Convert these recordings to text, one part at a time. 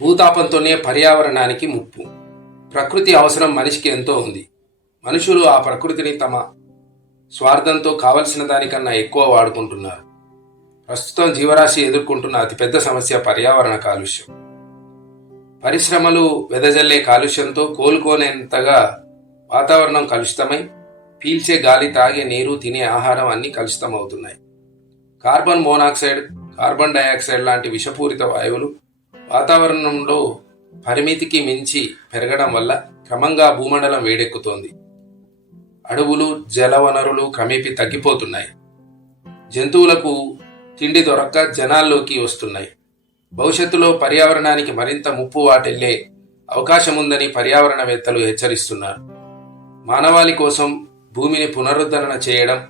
భూతాపంతోనే పర్యావరణానికి ముప్పు. ప్రకృతి అవసరం మనిషికి ఎంతో ఉంది. మనుషులు ఆ ప్రకృతిని తమ స్వార్థంతో కావలసిన దానికన్నా ఎక్కువ వాడుకుంటున్నారు. ప్రస్తుతం జీవరాశి ఎదుర్కొంటున్న అతిపెద్ద సమస్య పర్యావరణ కాలుష్యం. పరిశ్రమలు వెదజల్లే కాలుష్యంతో కోలుకోనేంతగా వాతావరణం కలుషితమై పీల్చే గాలి తాగే నీరు తినే ఆహారం అన్నీ కలుషితమవుతున్నాయి. కార్బన్ మోనాక్సైడ్ కార్బన్ డయాక్సైడ్ లాంటి విషపూరిత వాయువులు వాతావరణంలో పరిమితికి మించి పెరగడం వల్ల క్రమంగా భూమండలం వేడెక్కుతోంది. అడవులు జలవనరులు క్రమేపీ తగ్గిపోతున్నాయి. జంతువులకు తిండి దొరక్క జనాల్లోకి వస్తున్నాయి. భవిష్యత్తులో పర్యావరణానికి మరింత ముప్పు వాటిల్లే అవకాశం ఉందని పర్యావరణవేత్తలు హెచ్చరిస్తున్నారు. మానవాళి కోసం భూమిని పునరుద్ధరణ చేయడం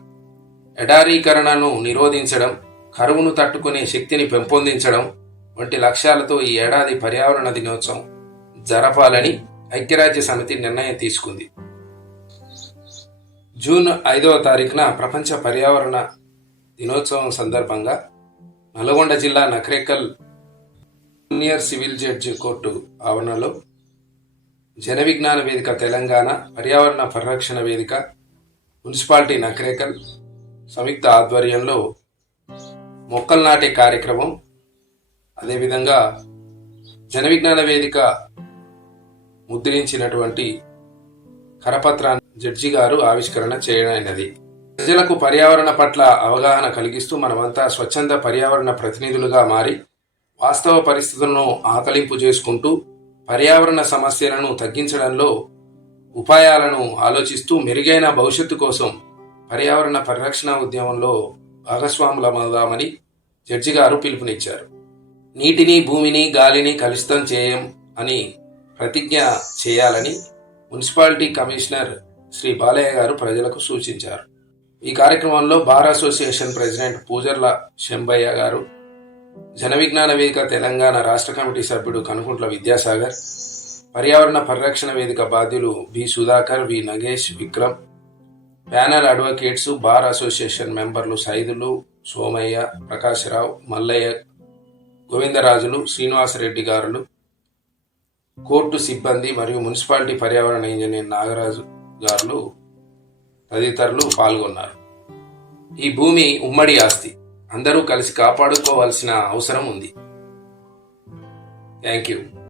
ఎడారీకరణను నిరోధించడం కరువును తట్టుకునే శక్తిని పెంపొందించడం వంటి లక్ష్యాలతో ఈ ఏడాది పర్యావరణ దినోత్సవం జరపాలని ఐక్యరాజ్య సమితి నిర్ణయం తీసుకుంది. జూన్ ఐదవ తారీఖున ప్రపంచ పర్యావరణ దినోత్సవం సందర్భంగా నల్గొండ జిల్లా Nakrekal junior civil judge court ఆవరణలో జన విజ్ఞాన వేదిక తెలంగాణ పర్యావరణ పరిరక్షణ వేదిక మున్సిపాలిటీ నకరేకల్ సంయుక్త ఆధ్వర్యంలో మొక్కలు నాటే కార్యక్రమం అదేవిధంగా జన విజ్ఞాన వేదిక ముద్రించినటువంటి కరపత్రాన్ని జడ్జి గారు ఆవిష్కరణ చేయనైనది. ప్రజలకు పర్యావరణ పట్ల అవగాహన కలిగిస్తూ మనమంతా స్వచ్ఛంద పర్యావరణ ప్రతినిధులుగా మారి వాస్తవ పరిస్థితులను ఆకలింపు చేసుకుంటూ పర్యావరణ సమస్యలను తగ్గించడంలో ఉపాయాలను ఆలోచిస్తూ మెరుగైన భవిష్యత్తు కోసం పర్యావరణ పరిరక్షణ ఉద్యమంలో భాగస్వాములమవుదామని జడ్జి గారు పిలుపునిచ్చారు. నీటిని భూమిని గాలిని కలుషితం చేయం అని ప్రతిజ్ఞ చేయాలని మున్సిపాలిటీ కమిషనర్ శ్రీ బాలయ్య గారు ప్రజలకు సూచించారు. ఈ కార్యక్రమంలో bar association president Pujarla Shambaiah garu Jana Vignana వేదిక తెలంగాణ రాష్ట్ర కమిటీ సభ్యుడు కనుకుంట్ల విద్యాసాగర్ పర్యావరణ పరిరక్షణ వేదిక బాధ్యులు B Sudhakar V Nagesh Vikram panel advocates bar association మెంబర్లు సైదులు సోమయ్య ప్రకాశ్రావు మల్లయ్య గోవిందరాజులు శ్రీనివాసరెడ్డి గారులు కోర్టు సిబ్బంది మరియు మున్సిపాలిటీ పర్యావరణ ఇంజనీర్ నాగరాజు గారులు తదితరులు పాల్గొన్నారు. ఈ భూమి ఉమ్మడి ఆస్తి. అందరూ కలిసి కాపాడుకోవాల్సిన అవసరం ఉంది. Thank you.